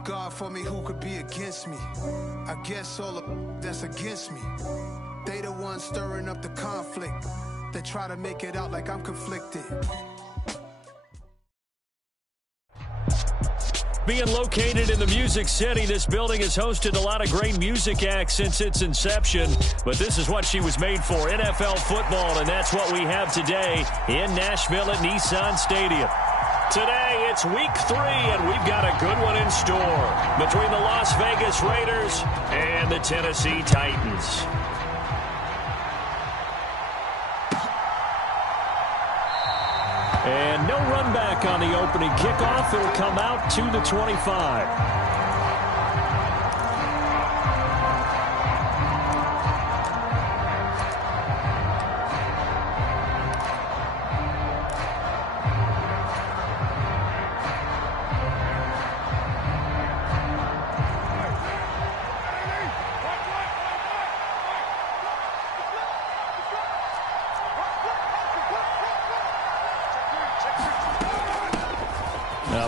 if God for me, who could be against me? I guess all the that's against me. They the ones stirring up the conflict. They try to make it out like I'm conflicted. Being located in the Music City, this building has hosted a lot of great music acts since its inception. But this is what she was made for, NFL football, and that's what we have today in Nashville at Nissan Stadium. Today, it's week 3, and we've got a good one in store between the Las Vegas Raiders and the Tennessee Titans. And no run back on the opening kickoff. It'll come out to the 25.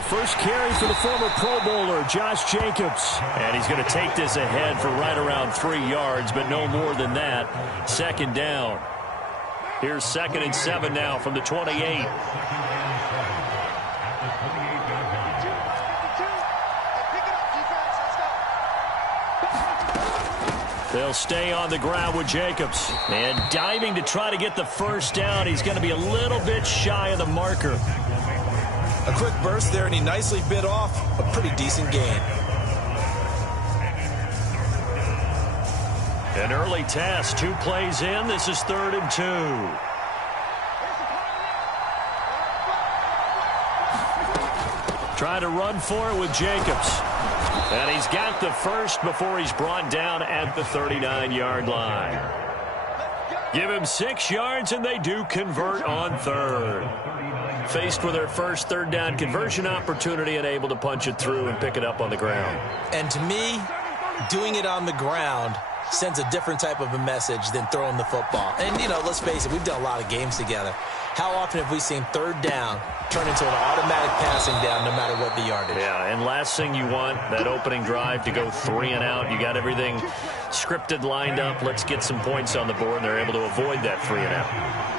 First carry for the former Pro Bowler, Josh Jacobs. And he's going to take this ahead for right around 3 yards, but no more than that. Second down. Here's 2nd and 7 now from the 28. They'll stay on the ground with Jacobs. And diving to try to get the first down. He's going to be a little bit shy of the marker. A quick burst there, and he nicely bit off a pretty decent gain. An early test, 2 plays in. This is 3rd and 2. Trying to run for it with Jacobs. And he's got the first before he's brought down at the 39-yard line. Give him 6 yards, and they do convert on 3rd. Faced with their first 3rd down conversion opportunity and able to punch it through and pick it up on the ground. And to me, doing it on the ground sends a different type of a message than throwing the football. And, you know, let's face it, we've done a lot of games together. How often have we seen 3rd down turn into an automatic passing down no matter what the yardage? Yeah, and last thing you want, that opening drive to go 3 and out. You got everything scripted, lined up. Let's get some points on the board, and they're able to avoid that 3 and out.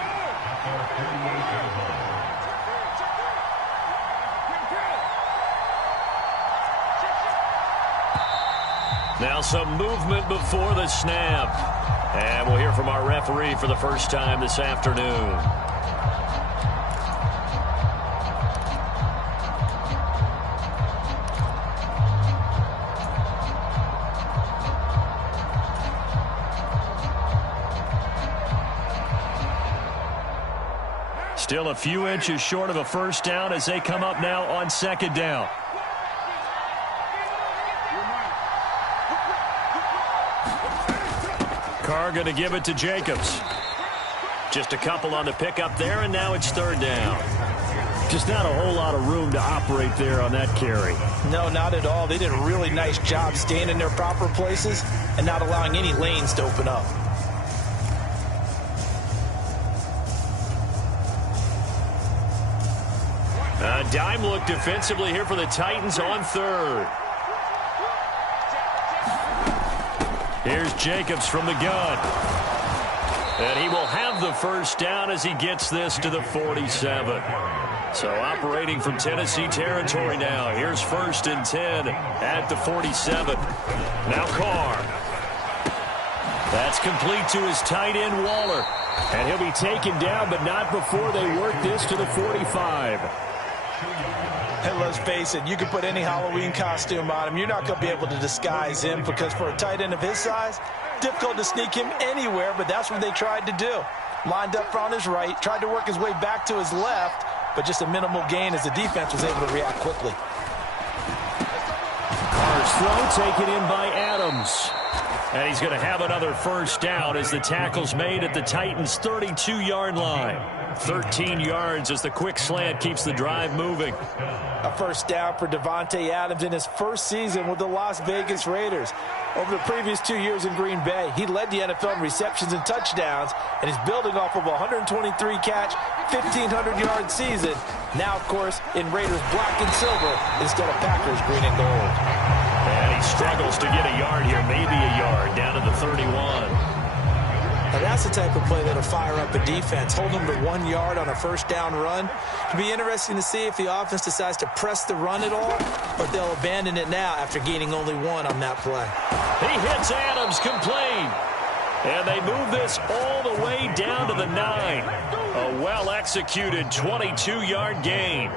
Now some movement before the snap. And we'll hear from our referee for the first time this afternoon. Still a few inches short of a first down as they come up now on 2nd down. Carr going to give it to Jacobs. Just a couple on the pickup there, and now it's 3rd down. Just not a whole lot of room to operate there on that carry. No, not at all. They did a really nice job staying in their proper places and not allowing any lanes to open up. A dime look defensively here for the Titans on 3rd. Here's Jacobs from the gun. And he will have the first down as he gets this to the 47. So operating from Tennessee territory now. Here's 1st and 10 at the 47. Now Carr. That's complete to his tight end, Waller. And he'll be taken down, but not before they work this to the 45. And let's face it, you can put any Halloween costume on him. You're not going to be able to disguise him because for a tight end of his size, difficult to sneak him anywhere, but that's what they tried to do. Lined up on his right, tried to work his way back to his left, but just a minimal gain as the defense was able to react quickly. Carr's throw taken in by Adams. And he's going to have another first down as the tackle's made at the Titans' 32-yard line. 13 yards as the quick slant keeps the drive moving. A first down for Davante Adams in his first season with the Las Vegas Raiders. Over the previous 2 years in Green Bay, he led the NFL in receptions and touchdowns, and is building off of a 123-catch, 1,500-yard season. Now, of course, in Raiders black and silver instead of Packers green and gold. And he struggles to get a yard here, maybe a yard, down to the 31. Now that's the type of play that'll fire up a defense. Hold them to 1 yard on a first down run. It'll be interesting to see if the offense decides to press the run at all, or if they'll abandon it now after gaining only 1 on that play. He hits Adams complete. And they move this all the way down to the 9. A well-executed 22-yard gain.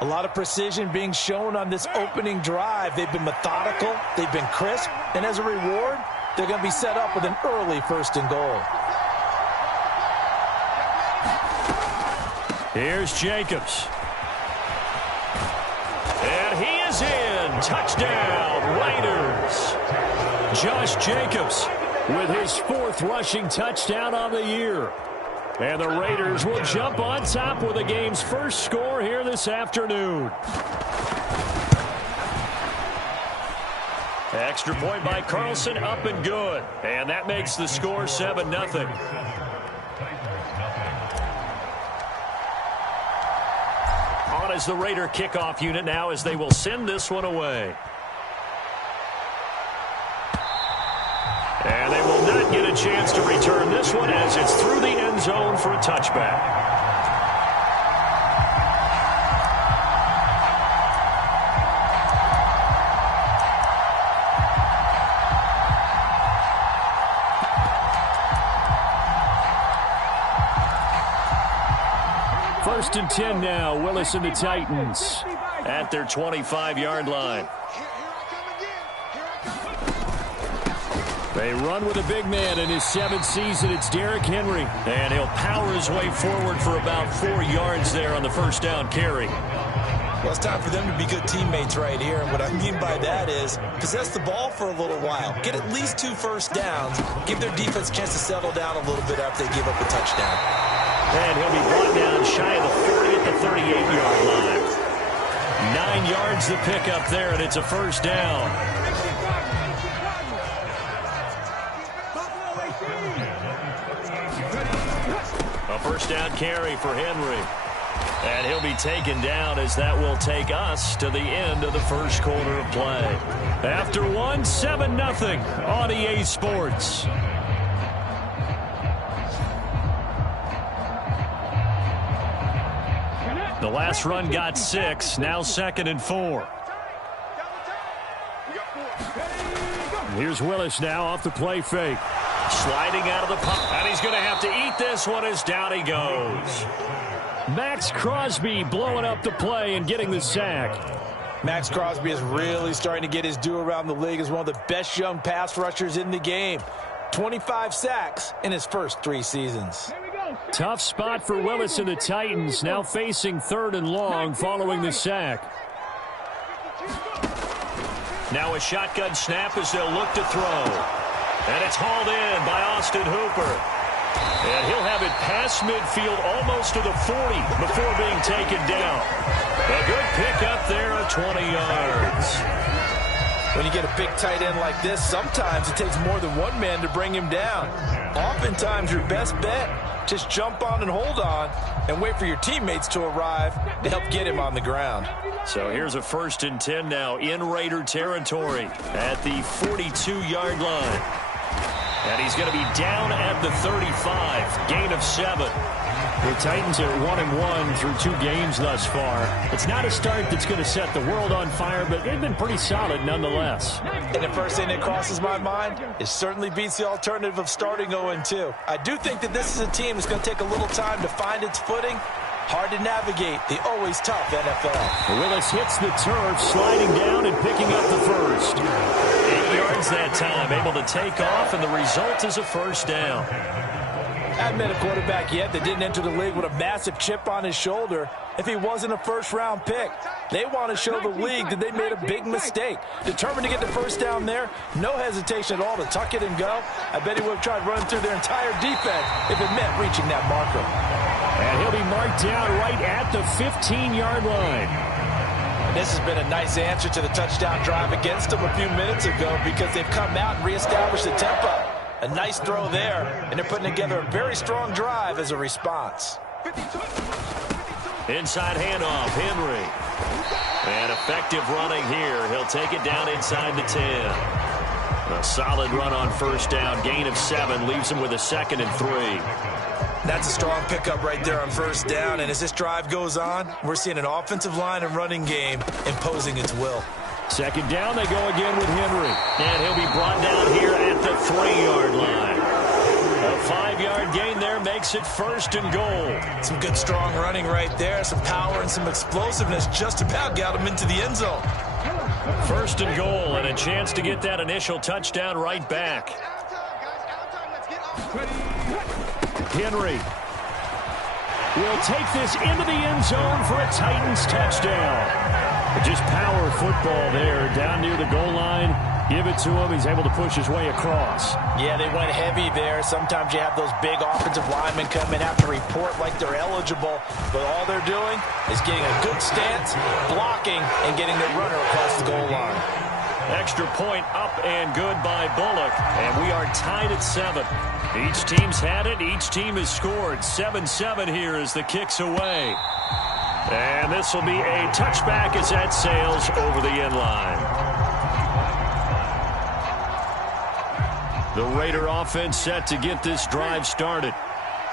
A lot of precision being shown on this opening drive. They've been methodical, they've been crisp, and as a reward, they're going to be set up with an early 1st and goal. Here's Jacobs. And he is in. Touchdown, Raiders. Josh Jacobs with his 4th rushing touchdown on the year. And the Raiders will jump on top with the game's first score here this afternoon. Extra point by Carlson, up and good. And that makes the score 7-0. On is the Raider kickoff unit now as they will send this one away. And they will not get a chance to return this one as it's through the end zone for a touchback. First and 10 now. Willis and the Titans at their 25-yard line. They run with a big man in his 7th season. It's Derrick Henry. And he'll power his way forward for about 4 yards there on the first down carry. Well, it's time for them to be good teammates right here. And what I mean by that is possess the ball for a little while. Get at least 2 first downs. Give their defense a chance to settle down a little bit after they give up a touchdown. And he'll be brought down shy of the 40 at the 38-yard line. 9 yards to pick up there, and it's a first down. A first down carry for Henry. And he'll be taken down as that will take us to the end of the first quarter of play. After 1, 7-0 on EA Sports. The last run got 6, now 2nd and 4. Here's Willis now off the play fake. Sliding out of the pocket, and he's going to have to eat this one as down he goes. Max Crosby blowing up the play and getting the sack. Max Crosby is really starting to get his due around the league as one of the best young pass rushers in the game. 25 sacks in his first 3 seasons. Tough spot for Willis and the Titans, now facing 3rd and long following the sack. Now a shotgun snap as they'll look to throw. And it's hauled in by Austin Hooper. And he'll have it past midfield almost to the 40 before being taken down. A good pick up there at 20 yards. When you get a big tight end like this, sometimes it takes more than one man to bring him down. Oftentimes your best bet, just jump on and hold on and wait for your teammates to arrive to help get him on the ground. So here's a 1st and 10 now in Raider territory at the 42-yard line. And he's going to be down at the 35, gain of 7. The Titans are 1-1 through 2 games thus far. It's not a start that's going to set the world on fire, but they've been pretty solid nonetheless. And the first thing that crosses my mind is certainly beats the alternative of starting 0-2. I do think that this is a team that's going to take a little time to find its footing. Hard to navigate the always tough NFL. Willis hits the turf, sliding down and picking up the first. 8 yards that time, able to take off, and the result is a first down. I haven't met a quarterback yet that didn't enter the league with a massive chip on his shoulder if he wasn't a first-round pick. They want to show the league that they made a big mistake. Determined to get the first down there, no hesitation at all to tuck it and go. I bet he would have tried running through their entire defense if it meant reaching that marker. And he'll be marked down right at the 15-yard line. This has been a nice answer to the touchdown drive against them a few minutes ago because they've come out and reestablished the tempo. A nice throw there, and they're putting together a very strong drive as a response. Inside handoff, Henry. And effective running here. He'll take it down inside the 10. A solid run on first down. Gain of 7 leaves him with a 2nd and 3. That's a strong pickup right there on first down. And as this drive goes on, we're seeing an offensive line and running game imposing its will. 2nd down, they go again with Henry. And he'll be brought down here at the 3-yard line. A 5-yard gain there makes it 1st and goal. Some good strong running right there. Some power and some explosiveness just about got him into the end zone. 1st and goal and a chance to get that initial touchdown right back. Henry will take this into the end zone for a Titans touchdown. Just power football there down near the goal line. Give it to him. He's able to push his way across. Yeah, they went heavy there. Sometimes you have those big offensive linemen come in, have to report like they're eligible. But all they're doing is getting a good stance, blocking, and getting the runner across the goal line. Extra point up and good by Bullock. And we are tied at 7. Each team's had it. Each team has scored. 7-7 here as the kick's away. And this will be a touchback as that sails over the end line. The Raider offense set to get this drive started.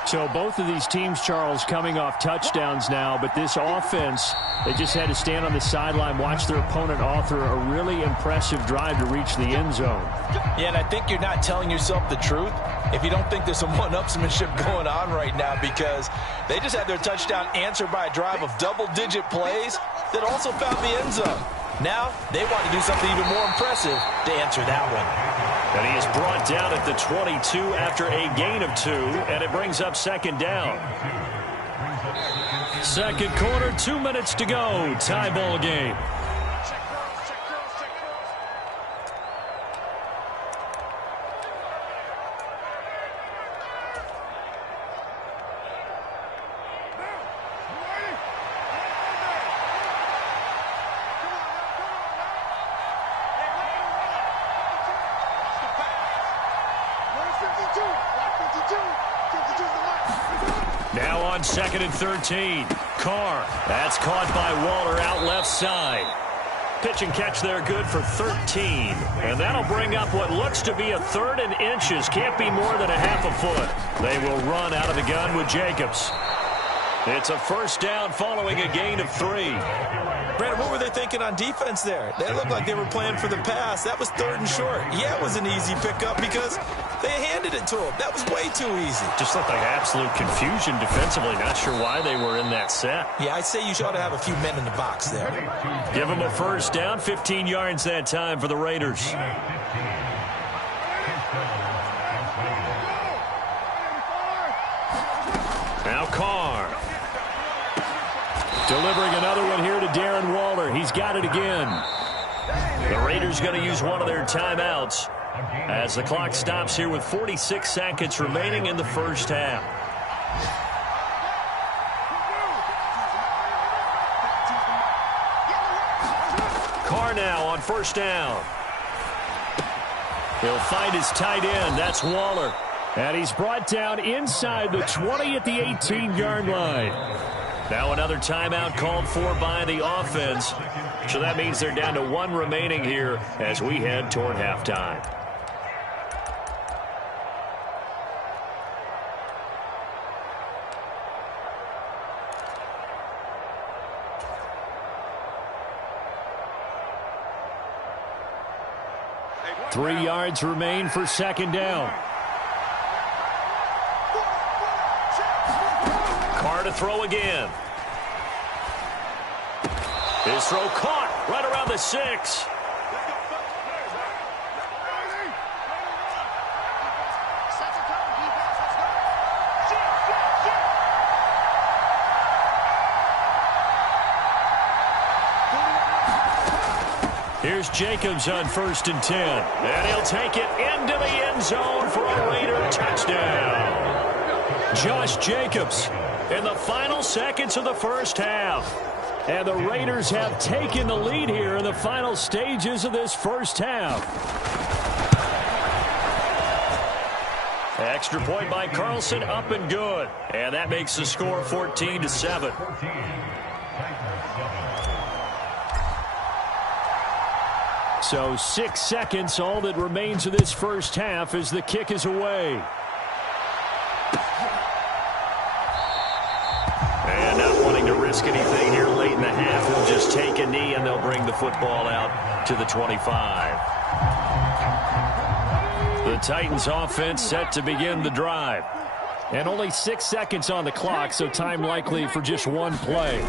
So both of these teams, Charles, coming off touchdowns now, but this offense, they just had to stand on the sideline, watch their opponent author a really impressive drive to reach the end zone. Yeah, and I think you're not telling yourself the truth if you don't think there's some one-upsmanship going on right now, because they just had their touchdown answered by a drive of double-digit plays that also found the end zone. Now they want to do something even more impressive to answer that one. And he is brought down at the 22 after a gain of 2, and it brings up 2nd down. 2nd quarter, 2 minutes to go. Tie ball game. Now on 2nd and 13. Carr. That's caught by Waller out left side. Pitch and catch there good for 13. And that'll bring up what looks to be a 3rd and inches. Can't be more than a half a foot. They will run out of the gun with Jacobs. It's a 1st down following a gain of 3. Brandon, what were they thinking on defense there? They looked like they were playing for the pass. That was 3rd and short. Yeah, it was an easy pickup because they handed it to him. That was way too easy. Just looked like absolute confusion defensively. Not sure why they were in that set. Yeah, I'd say you ought to have a few men in the box there. Give them a 1st down, 15 yards that time for the Raiders. Now Carr. Delivering another one here to Darren Waller. He's got it again. The Raiders going to use one of their timeouts as the clock stops here with 46 seconds remaining in the first half. Carr now on 1st down. He'll find his tight end. That's Waller. And he's brought down inside the 20 at the 18-yard line. Now another timeout called for by the offense. So that means they're down to 1 remaining here as we head toward halftime. Three yards remain for 2nd down. Carr to throw again. His throw caught right around the 6. Here's Jacobs on 1st and 10. And he'll take it into the end zone for a Raider touchdown. Josh Jacobs in the final seconds of the first half. And the Raiders have taken the lead here in the final stages of this first half. Extra point by Carlson, up and good. And that makes the score 14-7. So 6 seconds, all that remains of this first half as the kick is away. And not wanting to risk anything here late in the half, he'll just take a knee and they'll bring the football out to the 25. The Titans offense set to begin the drive. And only 6 seconds on the clock, so time likely for just one play.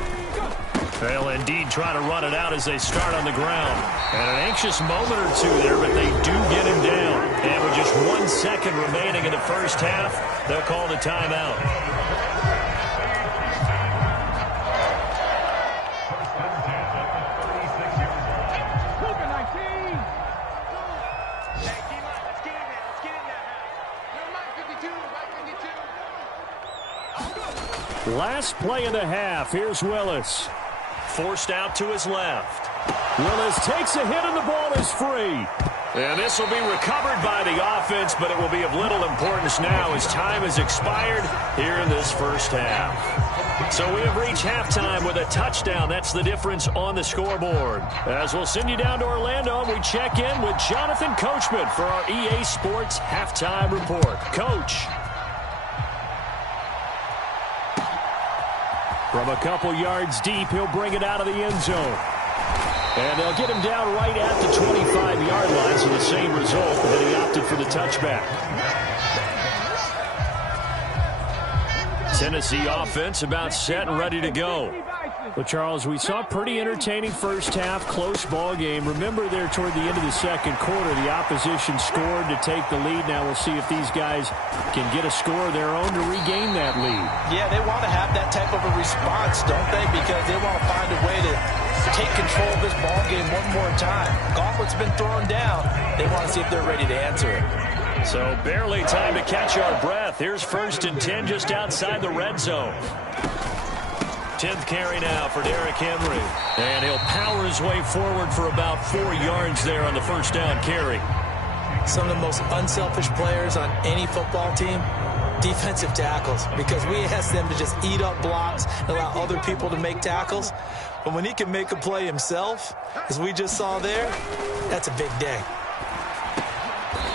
They'll indeed try to run it out as they start on the ground. And an anxious moment or two there, but they do get him down. And with just 1 second remaining in the first half, they'll call the timeout. Last play of the half. Here's Willis. Forced out to his left. Willis takes a hit and the ball is free. And this will be recovered by the offense, but it will be of little importance now as time has expired here in this first half. So we have reached halftime with a touchdown. That's the difference on the scoreboard. As we'll send you down to Orlando, we check in with Jonathan Coachman for our EA Sports Halftime Report. Coach. From a couple yards deep, he'll bring it out of the end zone. And they'll get him down right at the 25-yard line, so the same result, but he opted for the touchback. Tennessee offense about set and ready to go. Well, Charles, we saw a pretty entertaining first half, close ball game. Remember there toward the end of the second quarter, the opposition scored to take the lead. Now we'll see if these guys can get a score of their own to regain that lead. Yeah, they want to have that type of a response, don't they? Because they want to find a way to take control of this ball game one more time. Gauntlet's been thrown down. They want to see if they're ready to answer it. So barely time to catch our breath. Here's 1st and 10 just outside the red zone. 10th carry now for Derrick Henry. And he'll power his way forward for about 4 yards there on the first down carry. Some of the most unselfish players on any football team, defensive tackles, because we ask them to just eat up blocks and allow other people to make tackles. But when he can make a play himself, as we just saw there, that's a big day.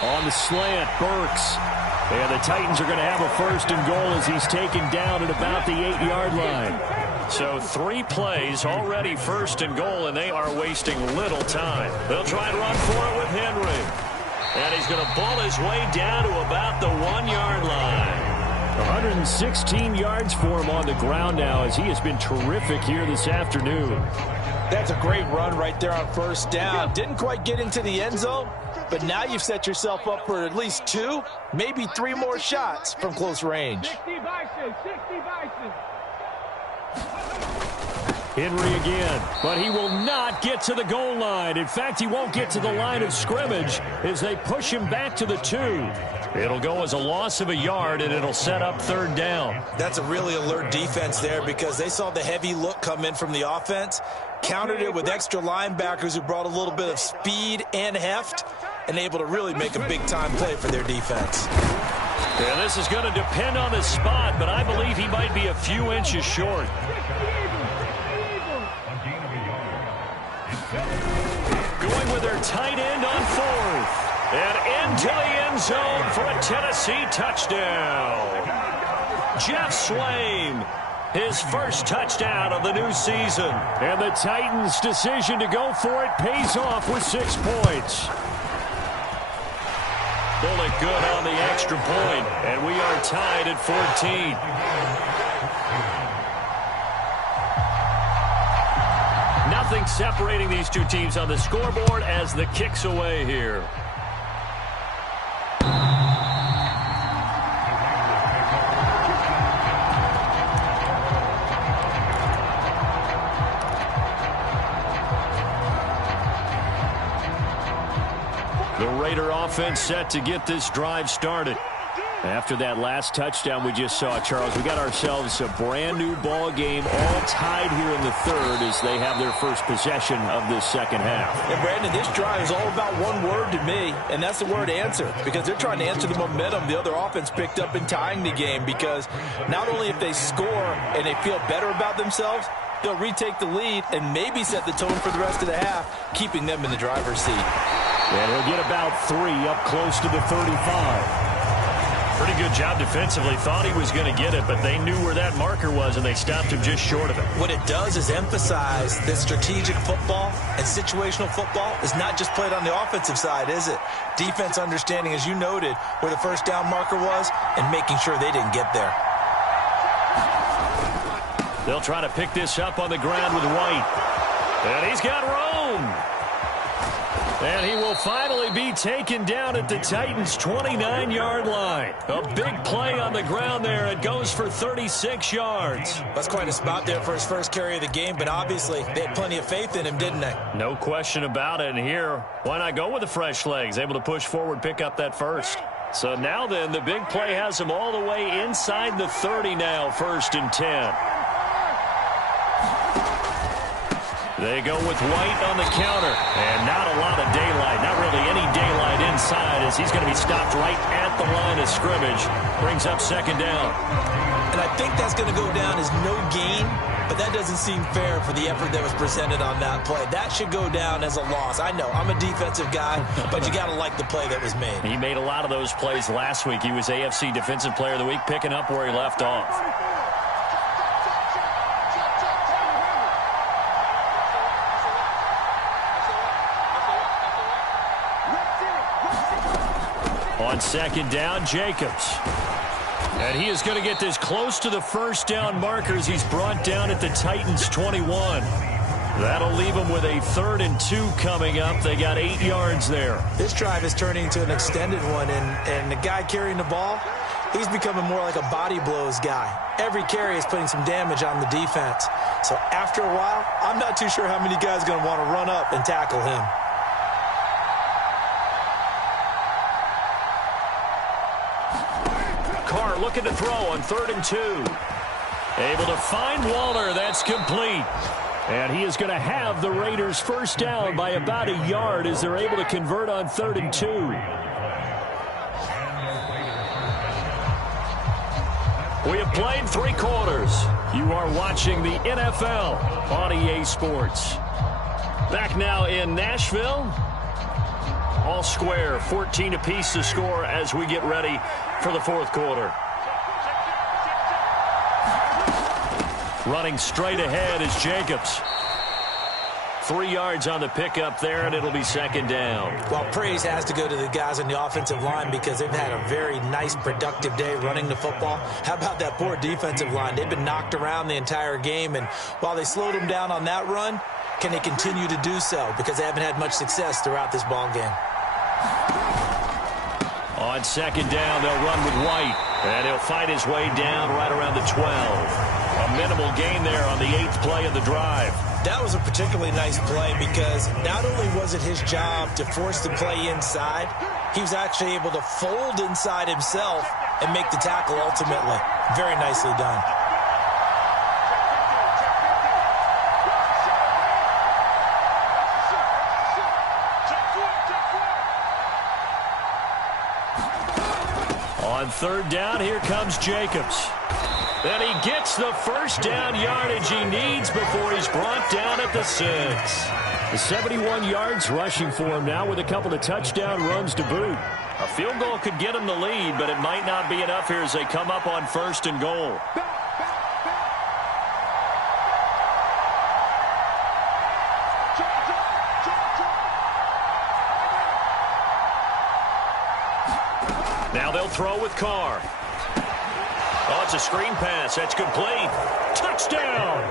On the slant, Burks. And the Titans are going to have a 1st and goal as he's taken down at about the 8-yard line. So 3 plays, already 1st and goal, and they are wasting little time. They'll try and run for it with Henry. And he's going to ball his way down to about the 1-yard line. 116 yards for him on the ground now as he has been terrific here this afternoon. That's a great run right there on 1st down. Didn't quite get into the end zone, but now you've set yourself up for at least 2, maybe 3 more shots from close range. 60 Bison, 60 Bison. Henry again, but he will not get to the goal line. In fact, he won't get to the line of scrimmage as they push him back to the 2. It'll go as a loss of a yard, and it'll set up 3rd down. That's a really alert defense there because they saw the heavy look come in from the offense, countered it with extra linebackers who brought a little bit of speed and heft, and able to really make a big-time play for their defense. And this is going to depend on the spot, but I believe he might be a few inches short. Going with their tight end on 4th. And into the end zone for a Tennessee touchdown. Jeff Swaim, his first touchdown of the new season. And the Titans' decision to go for it pays off with 6 points. Bullet good on the extra point, and we are tied at 14. Nothing separating these two teams on the scoreboard as the kick's away here. The Raider offense set to get this drive started. After that last touchdown we just saw, Charles, we got ourselves a brand new ball game, all tied here in the third as they have their first possession of this second half. And Brandon, this drive is all about one word to me, and that's the word answer, because they're trying to answer the momentum the other offense picked up in tying the game, because not only if they score and they feel better about themselves, they'll retake the lead and maybe set the tone for the rest of the half, keeping them in the driver's seat. And he'll get about 3 up close to the 35. Pretty good job defensively. Thought he was going to get it, but they knew where that marker was, and they stopped him just short of it. What it does is emphasize that strategic football and situational football is not just played on the offensive side, is it? Defense understanding, as you noted, where the first down marker was and making sure they didn't get there. They'll try to pick this up on the ground with White. And he's got room. And he will finally be taken down at the Titans' 29-yard line. A big play on the ground there. It goes for 36 yards. That's quite a spot there for his first carry of the game, but obviously they had plenty of faith in him, didn't they? No question about it. And here, why not go with the fresh legs? Able to push forward, pick up that first. So now then, the big play has him all the way inside the 30 now, 1st and 10. They go with White on the counter, and not a lot of daylight, not really any daylight inside as he's going to be stopped right at the line of scrimmage. Brings up 2nd down. And I think that's going to go down as no gain, but that doesn't seem fair for the effort that was presented on that play. That should go down as a loss. I know, I'm a defensive guy, but you got to like the play that was made. He made a lot of those plays last week. He was AFC Defensive Player of the Week, picking up where he left off. On 2nd down, Jacobs. And he is going to get this close to the first down marker as he's brought down at the Titans' 21. That'll leave him with a 3rd and 2 coming up. They got 8 yards there. This drive is turning into an extended one, and the guy carrying the ball, he's becoming more like a body blows guy. Every carry is putting some damage on the defense. So after a while, I'm not too sure how many guys are going to want to run up and tackle him. Looking to throw on 3rd and 2. Able to find Waller. That's complete. And he is going to have the Raiders first down by about a yard as they're able to convert on 3rd and 2. We have played 3 quarters. You are watching the NFL on EA Sports. Back now in Nashville. All square, 14 apiece to score as we get ready for the 4th quarter. Running straight ahead is Jacobs. 3 yards on the pickup there, and it'll be 2nd down. Well, praise has to go to the guys on the offensive line because they've had a very nice, productive day running the football. How about that poor defensive line? They've been knocked around the entire game, and while they slowed them down on that run, can they continue to do so? Because they haven't had much success throughout this ball game. On 2nd down, they'll run with White, and he'll fight his way down right around the 12. A minimal gain there on the 8th play of the drive. That was a particularly nice play because not only was it his job to force the play inside, he was actually able to fold inside himself and make the tackle ultimately. Very nicely done. On 3rd down, here comes Jacobs. And he gets the first down yardage he needs before he's brought down at the 6. 71 yards rushing for him now with a couple of touchdown runs to boot. A field goal could get him the lead, but it might not be enough here as they come up on 1st and goal. Now they'll throw with Carr. Oh, it's a screen pass. That's complete. Touchdown!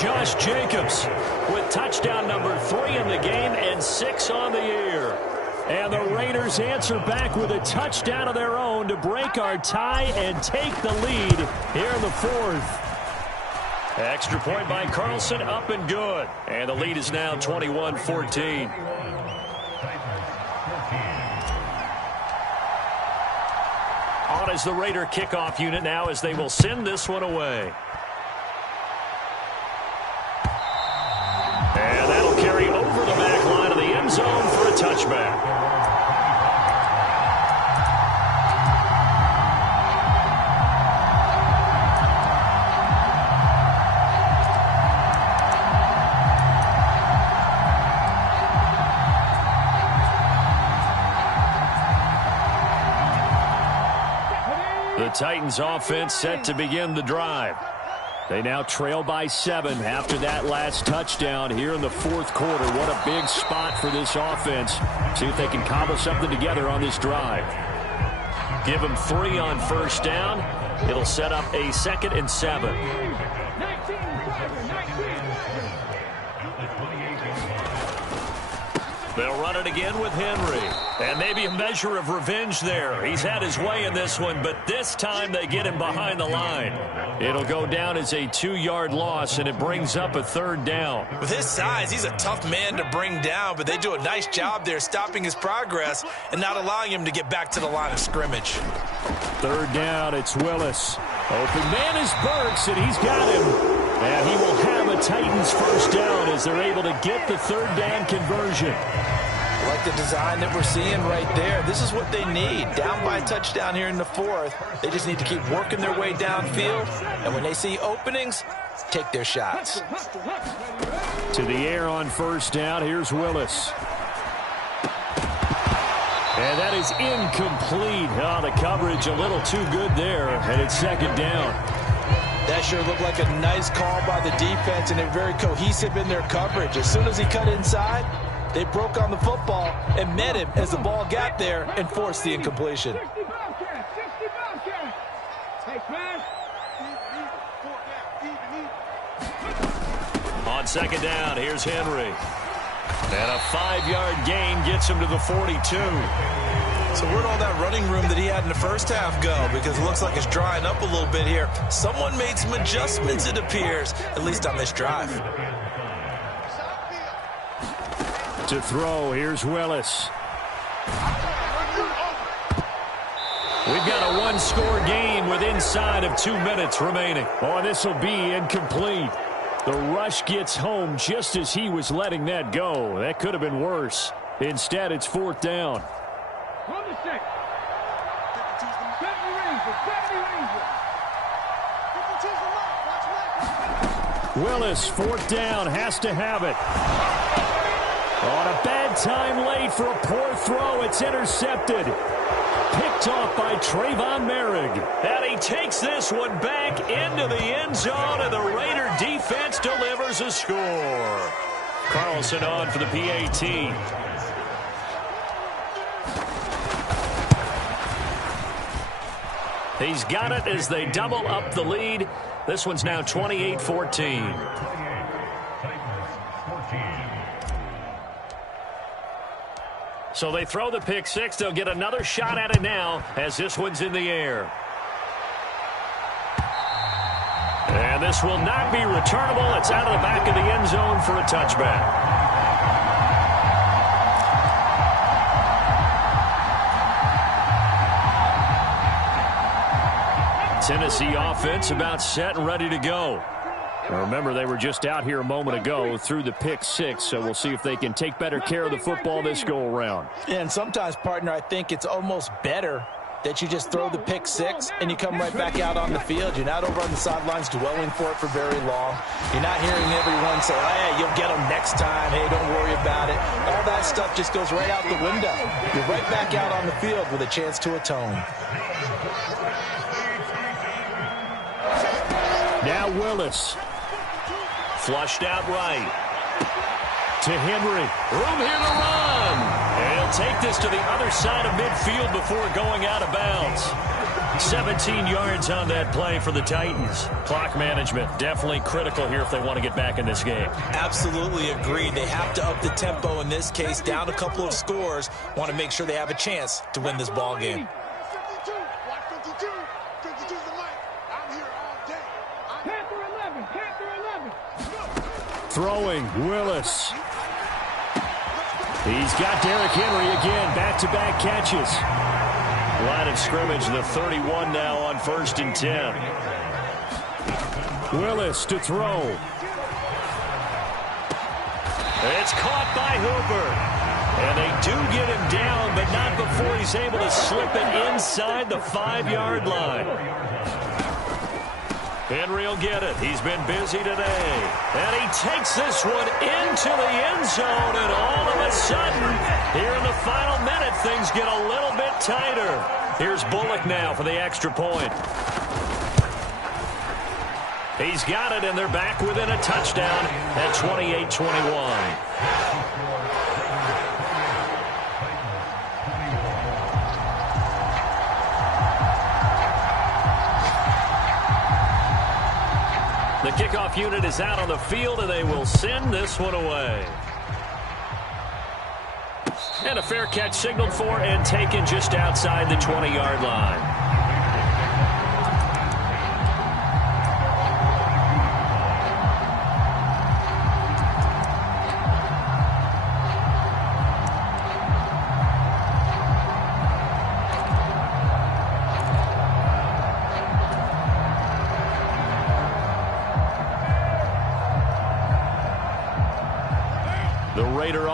Josh Jacobs with touchdown number 3 in the game and 6 on the year. And the Raiders answer back with a touchdown of their own to break our tie and take the lead here in the 4th. Extra point by Carlson, up and good. And the lead is now 21-14. On as the Raider kickoff unit now as they will send this one away. And that'll carry over the back line of the end zone for a touchback. The Titans offense set to begin the drive. They now trail by 7 after that last touchdown here in the fourth quarter. What a big spot for this offense. See if they can cobble something together on this drive. Give them 3 on first down. It'll set up a 2nd and 7. They'll run it again with Henry. And maybe a measure of revenge there. He's had his way in this one, but this time they get him behind the line. It'll go down as a 2-yard loss, and it brings up a 3rd down. With his size, he's a tough man to bring down, but they do a nice job there stopping his progress and not allowing him to get back to the line of scrimmage. 3rd down, it's Willis. Open man is Burks, and he's got him. And he will have a Titans first down as they're able to get the 3rd down conversion. Like the design that we're seeing right there. This is what they need. Down by a touchdown here in the 4th. They just need to keep working their way downfield. And when they see openings, take their shots. To the air on first down. Here's Willis. And that is incomplete. Oh, the coverage a little too good there. And it's 2nd down. That sure looked like a nice call by the defense, and they're very cohesive in their coverage. As soon as he cut inside, they broke on the football and met him as the ball got there and forced the incompletion. 60 Bobcats, 60 Bobcats. Take pass. On 2nd down, here's Henry. And a 5-yard gain gets him to the 42. So where'd all that running room that he had in the first half go? Because it looks like it's drying up a little bit here. Someone made some adjustments, it appears, at least on this drive. To throw, here's Willis. We've got a 1-score game with inside of 2 minutes remaining. Oh, this will be incomplete. The rush gets home just as he was letting that go. That could have been worse. Instead, it's 4th down. On the 6. 70 Ranger, 70 Ranger. Willis, 4th down, has to have it. On a bad time late for a poor throw. It's intercepted. Picked off by Trayvon Merrick. And he takes this one back into the end zone, and the Raider defense delivers a score. Carlson on for the PAT. He's got it as they double up the lead. This one's now 28-14. So they throw the pick 6. They'll get another shot at it now as this one's in the air. And this will not be returnable. It's out of the back of the end zone for a touchback. Tennessee offense about set and ready to go. Now remember, they were just out here a moment ago through the pick 6, so we'll see if they can take better care of the football this go-around. And sometimes, partner, I think it's almost better that you just throw the pick 6 and you come right back out on the field. You're not over on the sidelines dwelling for it for very long. You're not hearing everyone say, hey, you'll get them next time. Hey, don't worry about it. All that stuff just goes right out the window. You're right back out on the field with a chance to atone. Now Willis. Flushed out right. To Henry. Room here to run. And he'll take this to the other side of midfield before going out of bounds. 17 yards on that play for the Titans. Clock management definitely critical here if they want to get back in this game. Absolutely agreed. They have to up the tempo in this case. Down a couple of scores. Want to make sure they have a chance to win this ball game. Throwing, Willis. He's got Derrick Henry again, back-to-back catches. Line of scrimmage, the 31 now on 1st and 10. Willis to throw. It's caught by Hooper. And they do get him down, but not before he's able to slip it inside the 5-yard line. Henry will get it. He's been busy today. And he takes this one into the end zone, and all of a sudden, here in the final minute, things get a little bit tighter. Here's Bullock now for the extra point. He's got it, and they're back within a touchdown at 28-21. The kickoff unit is out on the field, and they will send this one away. And a fair catch signaled for and taken just outside the 20-yard line.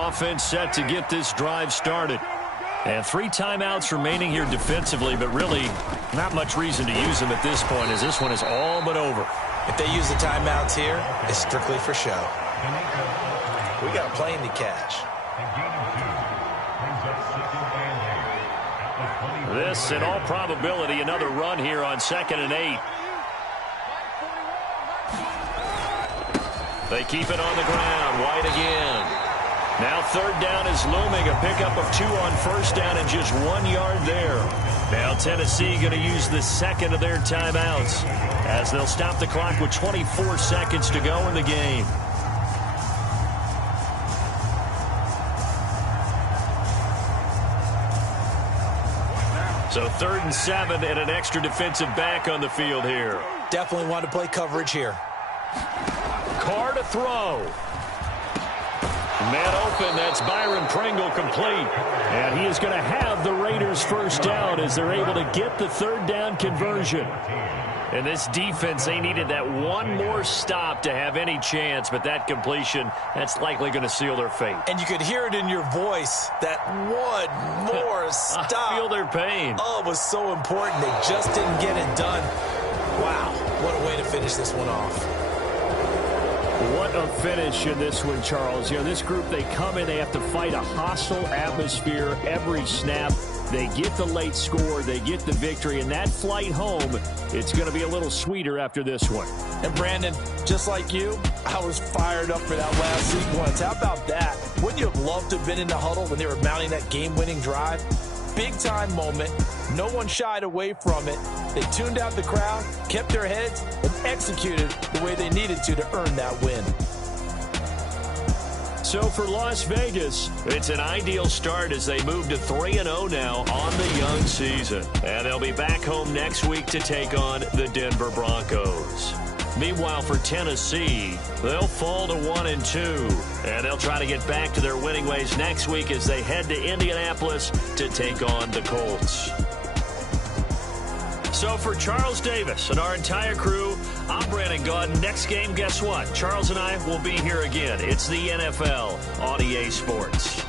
Offense set to get this drive started. And 3 timeouts remaining here defensively, but really not much reason to use them at this point, as this one is all but over. If they use the timeouts here, it's strictly for show. We got a plane to catch. This, in all probability, another run here on 2nd and 8. They keep it on the ground. White again. Now 3rd down is looming. A pickup of 2 on 1st down and just 1 yard there. Now Tennessee going to use the 2nd of their timeouts as they'll stop the clock with 24 seconds to go in the game. So 3rd and 7 and an extra defensive back on the field here. Definitely want to play coverage here. Carr to throw. Man open, that's Byron Pringle complete. And he is going to have the Raiders first down as they're able to get the 3rd down conversion. And this defense, they needed that one more stop to have any chance, but that completion, that's likely going to seal their fate. And you could hear it in your voice, that one more stop. I feel their pain. Oh, it was so important. They just didn't get it done. Wow, what a way to finish this one off. What a finish in this one, Charles. You know, this group, they come in, they have to fight a hostile atmosphere every snap. They get the late score, they get the victory, and that flight home, it's going to be a little sweeter after this one. And Brandon, just like you, I was fired up for that last sequence. How about that? Wouldn't you have loved to have been in the huddle when they were mounting that game-winning drive? Big-time moment. No one shied away from it. They tuned out the crowd, kept their heads, and executed the way they needed to earn that win. So for Las Vegas, it's an ideal start as they move to 3-0 now on the young season. And they'll be back home next week to take on the Denver Broncos. Meanwhile, for Tennessee, they'll fall to 1-2. And they'll try to get back to their winning ways next week as they head to Indianapolis to take on the Colts. So for Charles Davis and our entire crew, I'm Brandon Gaudin. Next game, guess what? Charles and I will be here again. It's the NFL on EA Sports.